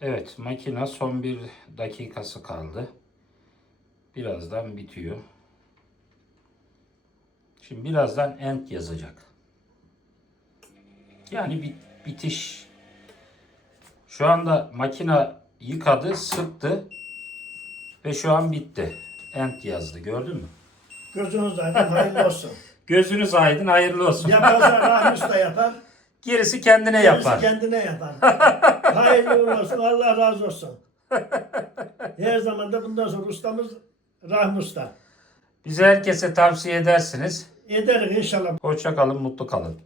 Evet, makina son bir dakikası kaldı. Birazdan bitiyor. Şimdi birazdan end yazacak. Yani bitiş. Şu anda makina yıkadı, sıktı ve şu an bitti. End yazdı. Gördün mü? Gözünüz aydın, hayırlı olsun. Gözünüz aydın, hayırlı olsun. Yaparsa Rahmi Usta yapar. Gerisi kendine Gerisi yapar. kendine yapar. Hayırlı uğurlu olsun. Allah razı olsun. Her zaman da bundan sonra ustamız Rahmi Usta. Bize herkese tavsiye edersiniz. Ederiz inşallah. Hoşça kalın, mutlu kalın.